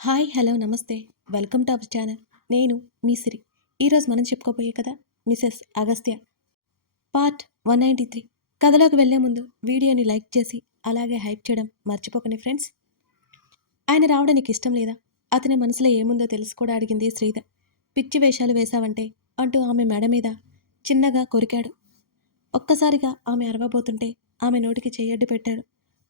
Hi hello నమస్తే welcome to our channel. నేను మీ సిరి. ఈరోజు మనం చెప్పుకోబోయే కథ మిసెస్ అగస్త్య పార్ట్ 193. కథలోకి వెళ్లే ముందు వీడియోని లైక్ చేసి అలాగే హైప్ చేయడం మర్చిపోకండి ఫ్రెండ్స్. ఆయన రావడం నీకు ఇష్టం లేదా? అతని మనసులో ఏముందో తెలుసుకోవడం అడిగింది శ్రీధ. పిచ్చి వేషాలు వేశావంటే అంటూ ఆమె మెడ మీద చిన్నగా కొరికాడు. ఒక్కసారిగా ఆమె అరవబోతుంటే ఆమె నోటికి చెయ్యడ్డు పెట్టాడు.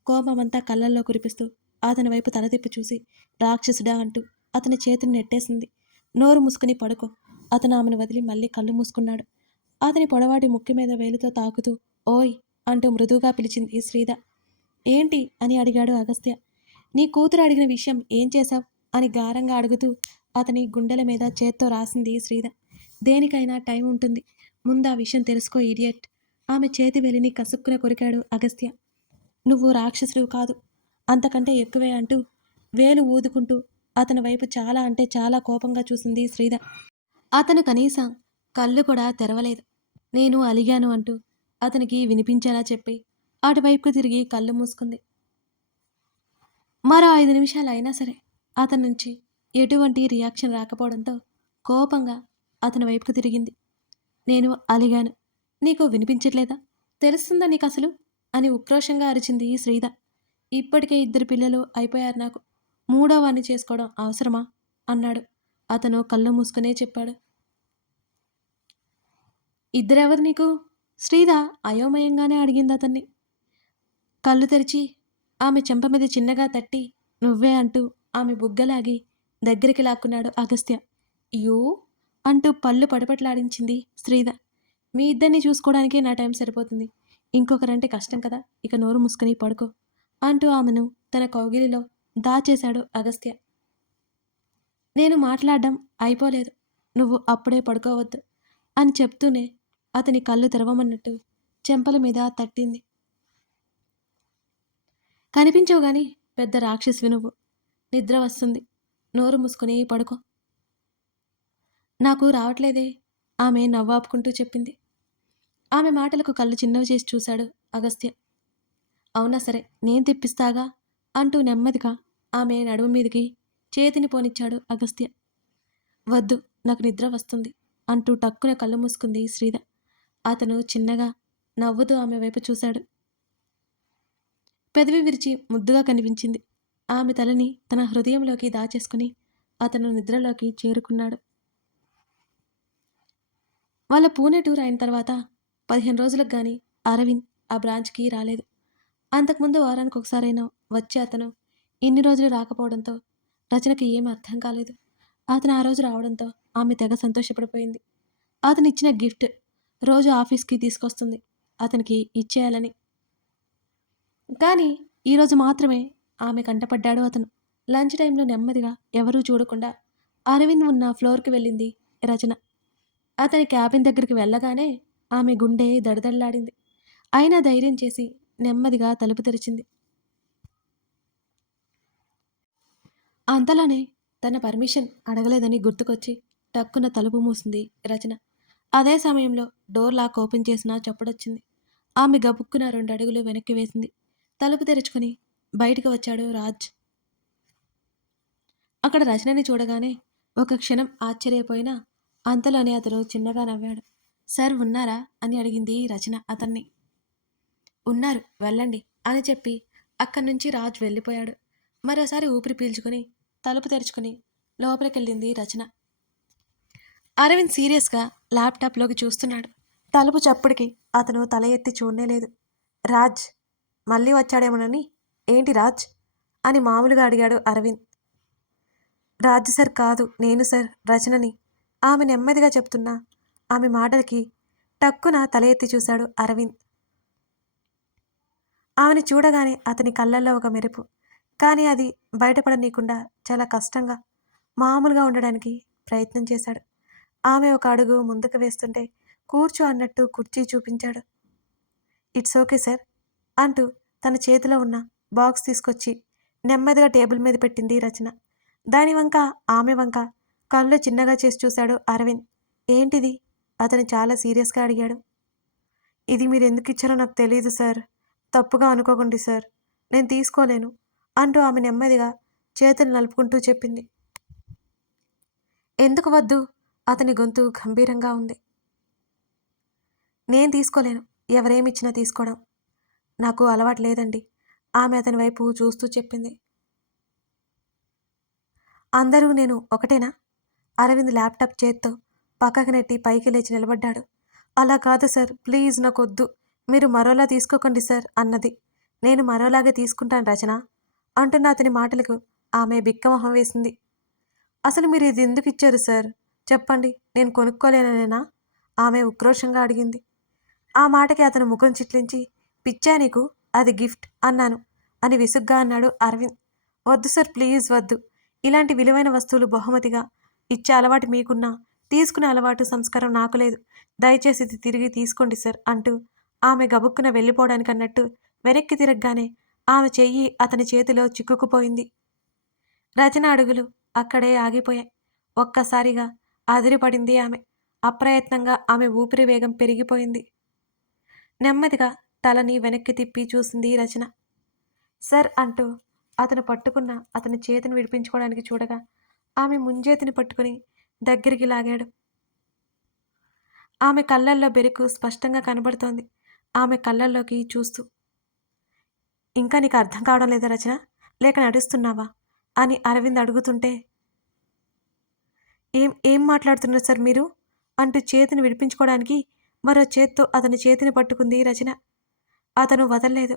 కోపమంతా కళ్ళల్లో కురిపిస్తూ అతని వైపు తల తిప్పి చూసి రాక్షసుడా అంటూ అతని చేతిని నెట్టేసింది. నోరు మూసుకుని పడుకో. అతను ఆమెను వదిలి మళ్ళీ కళ్ళు మూసుకున్నాడు. అతని పొడవాటి ముక్కు మీద వేలుతో తాకుతూ ఓయ్ అంటూ మృదువుగా పిలిచింది శ్రీధ. ఏంటి అని అడిగాడు అగస్త్య. నీ కూతురు అడిగిన విషయం ఏం చేశావు అని గారంగా అడుగుతూ అతని గుండెల మీద చేత్తో రాసింది శ్రీధ. దేనికైనా టైం ఉంటుంది, ముందు ఆ విషయం తెలుసుకో ఇడియట్. ఆమె చేతి వెలిని కసుక్కున కొరికాడు అగస్త్య. నువ్వు రాక్షసుడు కాదు, అంతకంటే ఎక్కువే అంటూ వేలు ఊదుకుంటూ అతని వైపు చాలా అంటే చాలా కోపంగా చూసింది శ్రీధ. అతను కనీసం కళ్ళు కూడా తెరవలేదు. నేను అలిగాను అంటూ అతనికి వినిపించేలా చెప్పి అటువైపుకు తిరిగి కళ్ళు మూసుకుంది. మరో 5 నిమిషాలు అయినా సరే అతని నుంచి ఎటువంటి రియాక్షన్ రాకపోవడంతో కోపంగా అతని వైపుకు తిరిగింది. నేను అలిగాను, నీకు వినిపించట్లేదా? తెలుస్తుందా నీకు అసలు అని ఉక్రోషంగా అరిచింది శ్రీధ. ఇప్పటికే 2 పిల్లలు అయిపోయారు నాకు, మూడో వాణ్ణి చేసుకోవడం అవసరమా అన్నాడు. అతను కళ్ళు మూసుకునే చెప్పాడు. ఇద్దరెవరు నీకు? శ్రీధ అయోమయంగానే అడిగింది అతన్ని. కళ్ళు తెరిచి ఆమె చెంప మీద చిన్నగా తట్టి నువ్వే అంటూ ఆమె బుగ్గలాగి దగ్గరికి లాక్కున్నాడు అగస్త్య. యూ అంటూ పళ్ళు పడపట్లాడించింది శ్రీధ. మీ ఇద్దరిని చూసుకోవడానికే నా టైం సరిపోతుంది, ఇంకొకరంటే కష్టం కదా, ఇక నోరు మూసుకుని పడుకో అంటూ ఆమెను తన కౌగిలిలో దాచేశాడు అగస్త్య. నేను మాట్లాడడం అయిపోలేదు, నువ్వు అప్పుడే పడుకోవద్దు అని చెప్తూనే అతని కళ్ళు తెరవమన్నట్టు చెంపల మీద తట్టింది. కనిపించవు గాని పెద్ద రాక్షసివి నువ్వు, నిద్ర వస్తుంది, నోరు మూసుకుని పడుకో. నాకు రావట్లేదే ఆమె నవ్వాపుకుంటూ చెప్పింది. ఆమె మాటలకు కళ్ళు చిన్నవి చేసి చూశాడు అగస్త్య. అవునా సరే నేను తెప్పిస్తాగా అంటూ నెమ్మదిగా ఆమె నడుము మీదికి చేతిని పోనిచ్చాడు అగస్త్య. వద్దు, నాకు నిద్ర వస్తుంది అంటూ టక్కున కళ్ళు మూసుకుంది శ్రీధ. అతను చిన్నగా నవ్వుతూ ఆమె వైపు చూశాడు. పెదవి విరిచి ముద్దుగా కనిపించింది. ఆమె తలని తన హృదయంలోకి దాచేసుకుని అతను నిద్రలోకి చేరుకున్నాడు. వాళ్ళ పూణే టూర్ అయిన తర్వాత 15 రోజులకు గాని అరవింద్ ఆ బ్రాంచ్కి రాలేదు. అంతకుముందు వారానికి ఒకసారైనా వచ్చి అతను ఇన్ని రోజులు రాకపోవడంతో రచనకి ఏమీ అర్థం కాలేదు. అతను ఆ రోజు రావడంతో ఆమె తెగ సంతోషపడిపోయింది. అతను ఇచ్చిన గిఫ్ట్ రోజు ఆఫీస్కి తీసుకొస్తుంది అతనికి ఇచ్చేయాలని. కానీ ఈరోజు మాత్రమే ఆమె కంటపడ్డాడు అతను. లంచ్ టైంలో నెమ్మదిగా ఎవరూ చూడకుండా అరవింద్ ఉన్న ఫ్లోర్కి వెళ్ళింది రచన. అతని క్యాబిన్ దగ్గరికి వెళ్ళగానే ఆమె గుండె దడదడలాడింది. అయినా ధైర్యం చేసి నెమ్మదిగా తలుపు తెరిచింది. అంతలోనే తన పర్మిషన్ అడగలేదని గుర్తుకొచ్చి టక్కున తలుపు మూసింది రచన. అదే సమయంలో డోర్ లాక్ ఓపెన్ చేసినా చప్పుడొచ్చింది. ఆమె గబుక్కున 2 అడుగులు వెనక్కి వేసింది. తలుపు తెరుచుకుని బయటికి వచ్చాడు రాజ్. అక్కడ రచనని చూడగానే ఒక క్షణం ఆశ్చర్యపోయినా అంతలోనే అతను చిన్నగా నవ్వాడు. సార్ ఉన్నారా అని అడిగింది రచన అతన్ని. ఉన్నారు, వెళ్ళండి అని చెప్పి అక్కడి నుంచి రాజ్ వెళ్ళిపోయాడు. మరోసారి ఊపిరి పీల్చుకుని తలుపు తెరుచుకుని లోపలికెళ్ళింది రచన. అరవింద్ సీరియస్గా ల్యాప్టాప్లోకి చూస్తున్నాడు. తలుపు చప్పుడికి అతను తల ఎత్తి చూడలేదు. రాజ్ మళ్ళీ వచ్చాడేమోనని. ఏంటి రాజ్ అని మామూలుగా అడిగాడు అరవింద్. రాజ్ సార్ కాదు, నేను సార్, రచనని ఆమె నెమ్మదిగా చెప్తున్నా ఆమె మాటలకి టక్కున తల ఎత్తి చూశాడు అరవింద్. ఆమెను చూడగానే అతని కళ్ళల్లో ఒక మెరుపు, కానీ అది బయటపడనీయకుండా చాలా కష్టంగా మామూలుగా ఉండడానికి ప్రయత్నం చేశాడు. ఆమె ఒక అడుగు ముందుకు వేస్తుంటే కూర్చో అన్నట్టు కుర్చీ చూపించాడు. ఇట్స్ ఓకే సార్ అంటూ తన చేతిలో ఉన్న బాక్స్ తీసుకొచ్చి నెమ్మదిగా టేబుల్ మీద పెట్టింది రచన. దాని వంక ఆమె వంక కళ్ళు చిన్నగా చేసి చూశాడు అరవింద్. ఏంటిది అతను చాలా సీరియస్గా అడిగాడు. ఇది మీరు ఎందుకు ఇచ్చారో నాకు తెలియదు సార్, తప్పుగా అనుకోకండి సార్, నేను తీసుకోలేను అంటూ ఆమె నెమ్మదిగా చేతులు నలుపుకుంటూ చెప్పింది. ఎందుకు వద్దు? అతని గొంతు గంభీరంగా ఉంది. నేను తీసుకోలేను. ఎవరేమిచ్చినా తీసుకోవడం నాకు అలవాటు లేదండి. ఆమె అతని వైపు చూస్తూ చెప్పింది. అందరూ నేను ఒకటేనా? అరవింద్ ల్యాప్టాప్ చేత్తో పక్కకు నెట్టి పైకి లేచి నిలబడ్డాడు. అలా కాదు సార్, ప్లీజ్ నాకొద్దు. మీరు మరోలా తీసుకోకండి సార్ అన్నది. నేను మరోలాగే తీసుకుంటాను రచన అంటున్న అతని మాటలకు ఆమె బిక్కమొహం వేసింది. అసలు మీరు ఇది ఎందుకు ఇచ్చారు సార్? చెప్పండి, నేను కొనుక్కోలేననేనా? ఆమె ఉక్రోషంగా అడిగింది. ఆ మాటకి అతను ముఖం చిట్లించి, పిచ్చా నీకు? అది గిఫ్ట్ అన్నాను అని విసుగ్గా అన్నాడు అరవింద్. వద్దు సార్, ప్లీజ్ వద్దు. ఇలాంటి విలువైన వస్తువులు బహుమతిగా ఇచ్చే అలవాటు మీకున్నా, తీసుకునే అలవాటు సంస్కారం నాకు లేదు. దయచేసి ఇది తిరిగి తీసుకోండి సార్ అంటూ ఆమె గబుక్కున వెళ్ళిపోవడానికి అన్నట్టు వెనక్కి తిరగగానే ఆమె చెయ్యి అతని చేతిలో చిక్కుకుపోయింది. రచన అడుగులు అక్కడే ఆగిపోయాయి. ఒక్కసారిగా అదిరిపడింది ఆమె. అప్రయత్నంగా ఆమె ఊపిరి వేగం పెరిగిపోయింది. నెమ్మదిగా తలని వెనక్కి తిప్పి చూసింది రచన. సర్ అంటూ అతను పట్టుకున్న అతని చేతిని విడిపించుకోవడానికి చూడగా ఆమె ముంజేతిని పట్టుకుని దగ్గరికి లాగాడు. ఆమె కళ్ళల్లో బెరుకు స్పష్టంగా కనబడుతోంది. ఆమె కళ్ళల్లోకి చూస్తూ, ఇంకా నీకు అర్థం కావడం లేదా రచన? లేక నడుస్తున్నావా అని అరవింద్ అడుగుతుంటే, ఏం ఏం మాట్లాడుతున్నారు సార్ మీరు అంటూ చేతిని విడిపించుకోవడానికి మరో చేత్తో అతని చేతిని పట్టుకుంది రచన. అతను వదల్లేదు.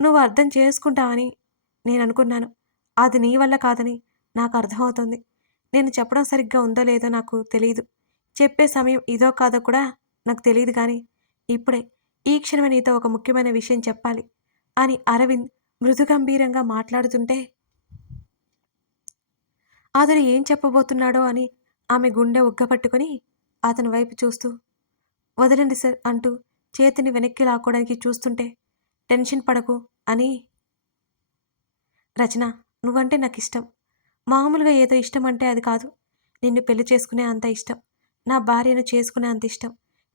నువ్వు అర్థం చేసుకుంటావని నేను అనుకున్నాను. అది నీ వల్ల కాదని నాకు అర్థమవుతుంది. నేను చెప్పడం సరిగ్గా ఉందో లేదో నాకు తెలీదు. చెప్పే సమయం ఇదో కాదో కూడా నాకు తెలీదు కానీ ఇప్పుడే ఈ క్షణమే నీతో ఒక ముఖ్యమైన విషయం చెప్పాలి అని అరవింద్ మృదుగంభీరంగా మాట్లాడుతుంటే అతను ఏం చెప్పబోతున్నాడో అని ఆమె గుండె ఉగ్గపట్టుకుని అతని వైపు చూస్తూ, వదలండి సార్ అంటూ చేతిని వెనక్కి లాక్కోవడానికి చూస్తుంటే, టెన్షన్ పడకు అని. రచన, నువ్వంటే నాకు ఇష్టం. మామూలుగా ఏదో ఇష్టం అంటే అది కాదు. నిన్ను పెళ్లి చేసుకునే అంత ఇష్టం. నా భార్యను చేసుకునే అంత ఇష్టం.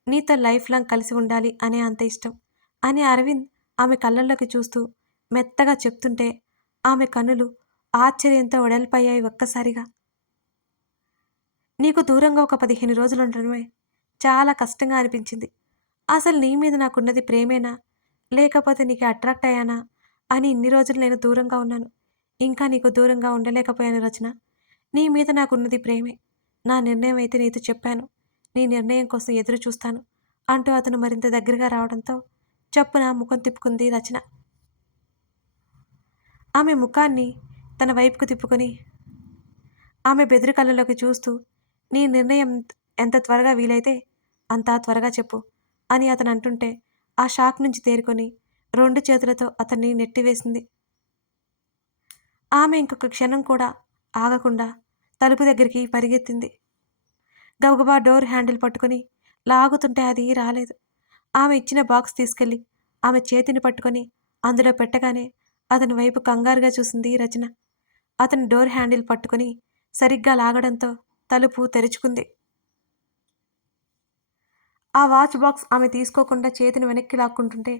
నీతో లైఫ్ లాంగ్ కలిసి ఉండాలి అనే అంత ఇష్టం అని అరవింద్ ఆమె కళ్ళల్లోకి చూస్తూ మెత్తగా చెప్తుంటే ఆమె కన్నులు ఆశ్చర్యంతో వెడల్పయ్యాయి ఒక్కసారిగా. నీకు దూరంగా ఒక 15 రోజులు ఉండడమే చాలా కష్టంగా అనిపించింది. అసలు నీ మీద నాకున్నది ప్రేమేనా? లేకపోతే నీకు అట్రాక్ట్ అయ్యానా అని ఇన్ని రోజులు నేను దూరంగా ఉన్నాను. ఇంకా నీకు దూరంగా ఉండలేకపోయాను రచన. నీ మీద నాకున్నది ప్రేమే. నా నిర్ణయం అయితే నీతో చెప్పాను. నీ నిర్ణయం కోసం ఎదురు చూస్తాను అంటూ అతను మరింత దగ్గరగా రావడంతో చప్పున ముఖం తిప్పుకుంది రచన. ఆమె ముఖాన్ని తన వైపుకు తిప్పుకొని ఆమె బెదిరి కళ్ళలోకి చూస్తూ, నీ నిర్ణయం ఎంత త్వరగా వీలైతే అంత త్వరగా చెప్పు అని అతను అంటుంటే ఆ షాక్ నుంచి తేరుకొని 2 చేతులతో అతన్ని నెట్టివేసింది. ఆమె ఇంకొక క్షణం కూడా ఆగకుండా తలుపు దగ్గరికి పరిగెత్తింది. గబగబా డోర్ హ్యాండిల్ పట్టుకుని లాగుతుంటే అది రాలేదు. ఆమె ఇచ్చిన బాక్స్ తీసుకెళ్లి ఆమె చేతిని పట్టుకొని అందులో పెట్టగానే అతని వైపు కంగారుగా చూసింది రచన. అతని డోర్ హ్యాండిల్ పట్టుకుని సరిగ్గా లాగడంతో తలుపు తెరుచుకుంది. ఆ వాచ్ బాక్స్ ఆమె తీసుకోకుండా చేతిని వెనక్కి లాక్కుంటుంటే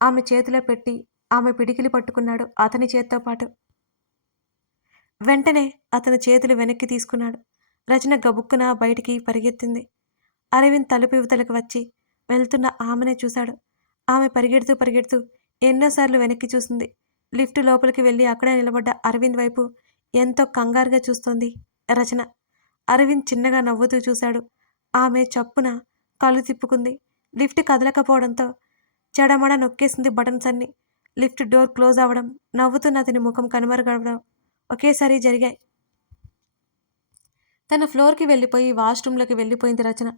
ఆమె చేతిలో పెట్టి ఆమె పిడికిలి పట్టుకున్నాడు అతని చేత్తో పాటు. వెంటనే అతని చేతులు వెనక్కి తీసుకున్నాడు. రచన గబుక్కున బయటికి పరిగెత్తింది. అరవింద్ తలుపు ఇవతలకు వచ్చి వెళ్తున్న ఆమెనే చూశాడు. ఆమె పరిగెడుతూ పరిగెడుతూ ఎన్నోసార్లు వెనక్కి చూసింది. లిఫ్ట్ లోపలికి వెళ్ళి అక్కడే నిలబడ్డ అరవింద్ వైపు ఎంతో కంగారుగా చూస్తోంది రచన. అరవింద్ చిన్నగా నవ్వుతూ చూశాడు. ఆమె చప్పున కళ్ళు తిప్పుకుంది. లిఫ్ట్ కదలకపోవడంతో చెడమడ నొక్కేసింది బటన్స్ అన్ని. లిఫ్ట్ డోర్ క్లోజ్ అవ్వడం, నవ్వుతున్న అతని ముఖం కనుమరుగవడం ఒకేసారి జరిగాయి. తన ఫ్లోర్కి వెళ్ళిపోయి వాష్రూంలోకి వెళ్ళిపోయింది రచన.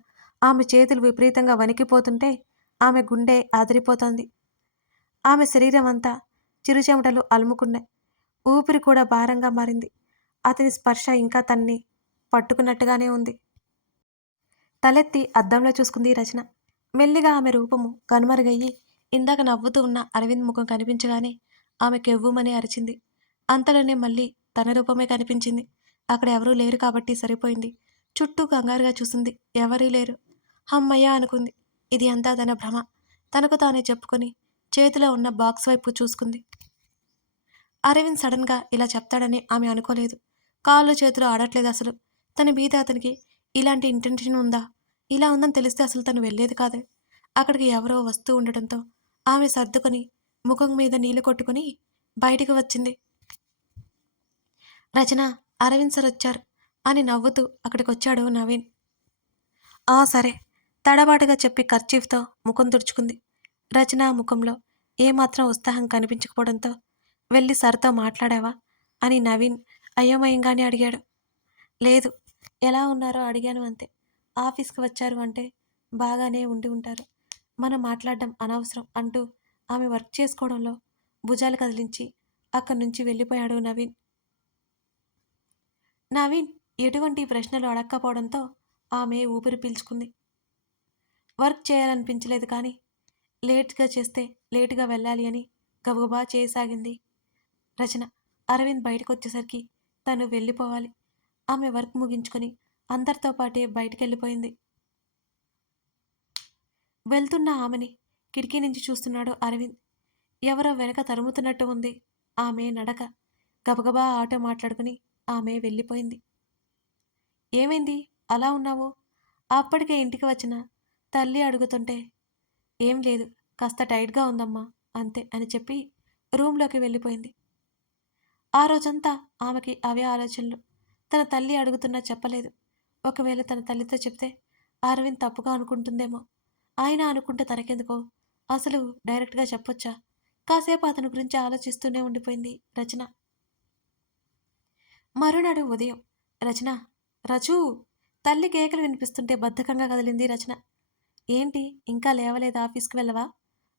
ఆమె చేతులు విపరీతంగా వణికిపోతుంటే ఆమె గుండె ఆదిరిపోతోంది. ఆమె శరీరం అంతా చిరుచెమటలు అలుముకున్నాయి. ఊపిరి కూడా భారంగా మారింది. అతని స్పర్శ ఇంకా తన్ని పట్టుకున్నట్టుగానే ఉంది. తలెత్తి అద్దంలో చూసుకుంది రచన. మెల్లిగా ఆమె రూపము కనుమరుగయ్యి ఇందాక నవ్వుతూ ఉన్న అరవింద్ ముఖం కనిపించగానే ఆమె కెవ్వుమని అరిచింది. అంతలోనే మళ్ళీ తన రూపమే కనిపించింది. అక్కడ ఎవరూ లేరు కాబట్టి సరిపోయింది. చుట్టూ కంగారుగా చూసింది. ఎవరీ లేరు. హమ్మయ్య అనుకుంది. ఇది అంతా తన భ్రమ. తనకు తానే చెప్పుకొని చేతిలో ఉన్న బాక్స్ వైపు చూసుకుంది. అరవింద్ సడన్గా ఇలా చెప్తాడని ఆమె అనుకోలేదు. కాళ్ళు చేతులు ఆడట్లేదు అసలు. తన మీద అతనికి ఇలాంటి ఇంటెన్షన్ ఉందా? ఇలా ఉందని తెలిస్తే అసలు తను వెళ్ళేది కాదు. అక్కడికి ఎవరో వస్తూ ఉండటంతో ఆమె సర్దుకొని ముఖం మీద నీళ్లు కొట్టుకుని బయటికి వచ్చింది. రచన, అరవింద్ సార్ వచ్చారు అని నవ్వుతూ అక్కడికొచ్చాడు నవీన్. ఆ సరే, తడబాటుగా చెప్పి కర్చీఫ్తో ముఖం తుడుచుకుంది. రచన ముఖంలో ఏమాత్రం ఉత్సాహం కనిపించకపోవడంతో వెళ్ళి సార్తో మాట్లాడావా అని నవీన్ అయోమయంగానే అడిగాడు. లేదు, ఎలా ఉన్నారో అడిగాను అంతే. ఆఫీస్కి వచ్చారు అంటే బాగానే ఉండి ఉంటారు. మనం మాట్లాడడం అనవసరం అంటూ ఆమె వర్క్ చేసుకోవడంలో భుజాలు కదిలించి అక్కడి నుంచి వెళ్ళిపోయాడు నవీన్. నవీన్ ఎటువంటి ప్రశ్నలు అడక్కపోవడంతో ఆమె ఊపిరి పీల్చుకుంది. వర్క్ చేయాలనిపించలేదు కానీ లేట్గా చేస్తే లేటుగా వెళ్ళాలి అని గబగబా చేయసాగింది రచన. అరవింద్ బయటకు వచ్చేసరికి తను వెళ్ళిపోవాలి. ఆమె వర్క్ ముగించుకొని అందరితో పాటే బయటికెళ్ళిపోయింది. వెళ్తున్న ఆమెని కిటికీ నుంచి చూస్తున్నాడు అరవింద్. ఎవరో వెనక తరుముతున్నట్టు ఉంది ఆమె నడక. గబగబా ఆటో మాట్లాడుకుని ఆమె వెళ్ళిపోయింది. ఏమైంది అలా ఉన్నావు? అప్పటికే ఇంటికి వచ్చిన తల్లి అడుగుతుంటే ఏం లేదు, కాస్త టైట్గా ఉందమ్మా అంతే అని చెప్పి రూమ్లోకి వెళ్ళిపోయింది. ఆ రోజంతా ఆమెకి అవే ఆలోచనలు. తన తల్లి అడుగుతున్నా చెప్పలేదు. ఒకవేళ తన తల్లితో చెప్తే అరవింద్ తప్పుగా అనుకుంటుందేమో. ఆయన అనుకుంటే తనకెందుకో, అసలు డైరెక్ట్గా చెప్పొచ్చా? కాసేపు అతని గురించి ఆలోచిస్తూనే ఉండిపోయింది రచన. మరునాడు ఉదయం రచన, రచూ, తల్లి కేకలు వినిపిస్తుంటే బద్ధకంగా కదిలింది రచన. ఏంటి ఇంకా లేవలేదు, ఆఫీస్కి వెళ్ళవా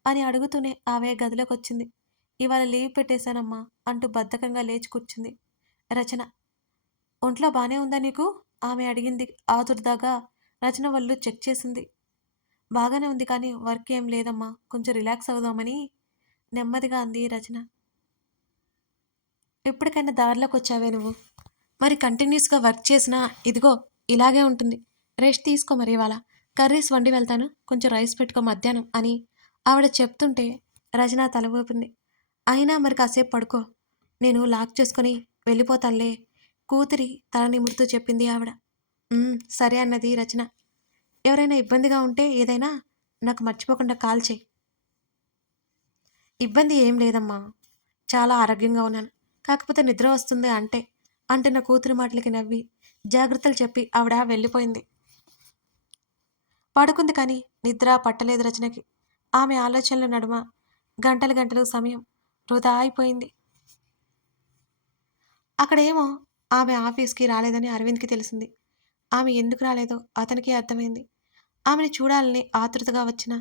అని అడుగుతూనే ఆమె గదిలోకొచ్చింది. ఇవాళ లీవ్ పెట్టేశానమ్మా అంటూ బద్ధకంగా లేచి కూర్చుంది రచన. ఒంట్లో బానే ఉందా నీకు ఆమె అడిగింది ఆదుర్దాగా. రచన వాళ్ళు చెక్ చేసింది. బాగానే ఉంది కానీ వర్క్ ఏం లేదమ్మా, కొంచెం రిలాక్స్ అవుదామని నెమ్మదిగా అంది రచన. ఎప్పటికైనా దారిలోకి వచ్చావే నువ్వు. మరి కంటిన్యూస్గా వర్క్ చేసినా ఇదిగో ఇలాగే ఉంటుంది. రెస్ట్ తీసుకో మరి. ఇవాళ కర్రీస్ వండి వెళ్తాను, కొంచెం రైస్ పెట్టుకో మధ్యాహ్నం అని ఆవిడ చెప్తుంటే రచన తల ఊపింది. అయినా మరి కాసేపు పడుకో, నేను లాక్ చేసుకొని వెళ్ళిపోతానులే కూతురి తల నిమురుతూ చెప్పింది ఆవిడ. సరే అన్నది రచన. ఎవరైనా ఇబ్బందిగా ఉంటే ఏదైనా నాకు మర్చిపోకుండా కాల్ చేయి. ఇబ్బంది ఏం లేదమ్మా, చాలా ఆరోగ్యంగా ఉన్నాను, కాకపోతే నిద్ర వస్తుంది అంటే అంటున్న కూతురి మాటలకి నవ్వి జాగ్రత్తలు చెప్పి ఆవిడ వెళ్ళిపోయింది. పడుకుంది కానీ నిద్ర పట్టలేదు రచనకి. ఆమె ఆలోచనల నడుమ గంటలు గంటలు సమయం వృధా అయిపోయింది. అక్కడేమో ఆమె ఆఫీస్కి రాలేదని అరవింద్కి తెలిసింది. ఆమె ఎందుకు రాలేదో అతనికి అర్థమైంది. ఆమెను చూడాలని ఆతృతగా వచ్చిన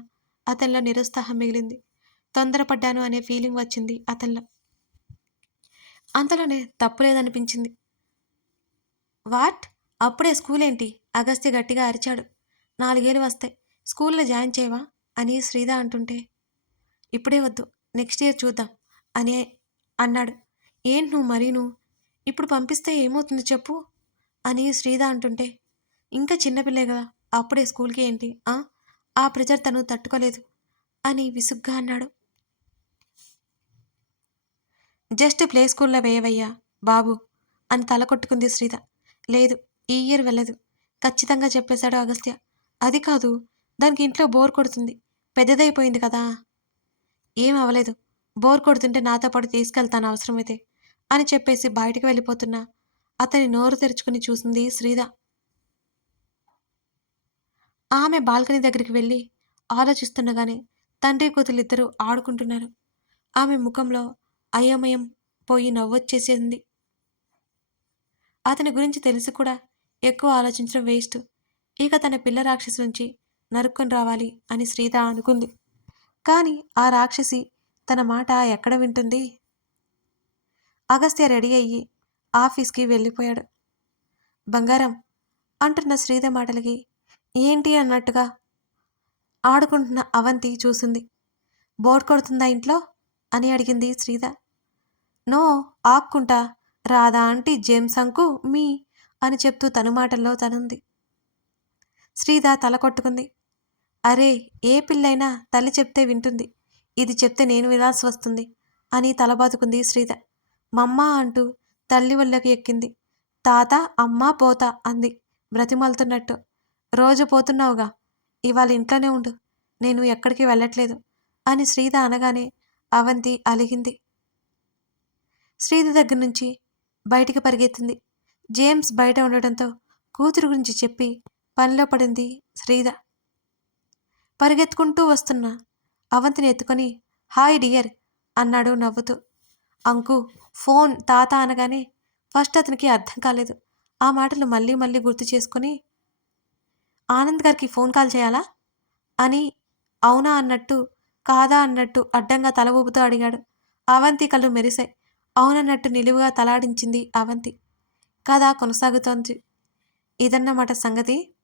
అతనిలో నిరుత్సాహం మిగిలింది. తొందరపడ్డాను అనే ఫీలింగ్ వచ్చింది అతనిలో. అంతలోనే తప్పులేదనిపించింది. వాట్, అప్పుడే స్కూల్ ఏంటి? అగస్త్య గట్టిగా అరిచాడు. 4 ఏళ్ళు వస్తాయి, స్కూల్లో జాయిన్ చేయవా అని శ్రీధ అంటుంటే ఇప్పుడే వద్దు, నెక్స్ట్ ఇయర్ చూద్దాం అని అన్నాడు. ఏంటి నువ్వు మరీను, ఇప్పుడు పంపిస్తే ఏమవుతుంది చెప్పు అని శ్రీధ అంటుంటే ఇంకా చిన్నపిల్లే కదా, అప్పుడే స్కూల్కి ఏంటి ఆ ప్రెజర్ తను తట్టుకోలేదు అని విసుగ్గా అన్నాడు. జస్ట్ ప్లే స్కూల్లో వేయవయ్యా బాబు అని తల కొట్టుకుంది శ్రీధ. లేదు, ఈ ఇయర్ వెళ్ళదు ఖచ్చితంగా చెప్పేశాడు అగస్త్య. అది కాదు, దానికి ఇంట్లో బోర్ కొడుతుంది, పెద్దదైపోయింది కదా. ఏం అవలేదు, బోర్ కొడుతుంటే నాతో పాటు తీసుకెళ్తాను అవసరమైతే అని చెప్పేసి బయటికి వెళ్ళిపోతున్నా అతని నోరు తెరుచుకుని చూసింది శ్రీధ. ఆమె బాల్కనీ దగ్గరికి వెళ్ళి ఆలోచిస్తుండగానే తండ్రి కూతురిద్దరూ ఆడుకుంటున్నారు. ఆమె ముఖంలో అయోమయం పోయి నవ్వొచ్చేసింది. అతని గురించి తెలిసి కూడా ఎక్కువ ఆలోచించడం వేస్ట్, ఇక తన పిల్ల రాక్షసి నుంచి నరుక్కొని రావాలి అని శ్రీధ అనుకుంది. కానీ ఆ రాక్షసి తన మాట ఎక్కడ వింటుంది? అగస్త్య రెడీ అయ్యి ఆఫీస్కి వెళ్ళిపోయాడు. బంగారం అంటున్న శ్రీధ మాటలకి ఏంటి అన్నట్టుగా ఆడుకుంటున్న అవంతి చూసింది. బోర్ కొడుతుందా ఇంట్లో అని అడిగింది శ్రీధ. నో, ఆక్కుంటా రాధా ఆంటీ జేమ్స్ అంకు మీ అని చెప్తూ తను మాటల్లో తనుంది. శ్రీధ తల కొట్టుకుంది. అరే, ఏ పిల్లైనా తల్లి చెప్తే వింటుంది, ఇది చెప్తే నేను వినాల్సి వస్తుంది అని తలబాదుకుంది శ్రీధ. మమ్మ అంటూ తల్లి ఒళ్ళోకి ఎక్కింది. తాత అమ్మా పోతా అంది బ్రతిమాలుతున్నట్టు. రోజు పోతున్నావుగా, ఇవాళ ఇంట్లోనే ఉండు, నేను ఎక్కడికి వెళ్ళట్లేదు అని శ్రీద అనగానే అవంతి అలిగింది. శ్రీద దగ్గర నుంచి బయటికి పరిగెత్తింది. జేమ్స్ బయట ఉండటంతో కూతురు గురించి చెప్పి పనిలో పడింది శ్రీద. పరిగెత్తుకుంటూ వస్తున్న అవంతిని ఎత్తుకొని హాయ్ డియర్ అన్నాడు నవ్వుతూ. అంకు ఫోన్ తాత అనగానే ఫస్ట్ అతనికి అర్థం కాలేదు. ఆ మాటలు మళ్ళీ మళ్ళీ గుర్తు చేసుకుని ఆనంద్ గారికి ఫోన్ కాల్ చేయాలా అని అవునా అన్నట్టు కాదా అన్నట్టు అడ్డంగా తల ఊపుతూ అడిగాడు. అవంతి కళ్ళు మెరిశాయి. అవునన్నట్టు నిలువుగా తలాడించింది అవంతి. కథ కొనసాగుతోంది. ఇదన్నమాట సంగతి.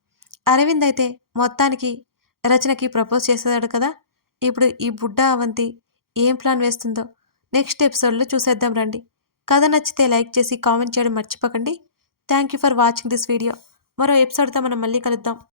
అరవింద్ అయితే మొత్తానికి రచనకి ప్రపోజ్ చేసేదాడు కదా. ఇప్పుడు ఈ బుడ్డ అవంతి ఏం ప్లాన్ వేస్తుందో నెక్స్ట్ ఎపిసోడ్లో చూసేద్దాం రండి. కథ నచ్చితే లైక్ చేసి కామెంట్ చేయడం మర్చిపోకండి. Thank you for watching this video. మరో ఎపిసోడ్తో మనం మళ్ళీ కలుద్దాం.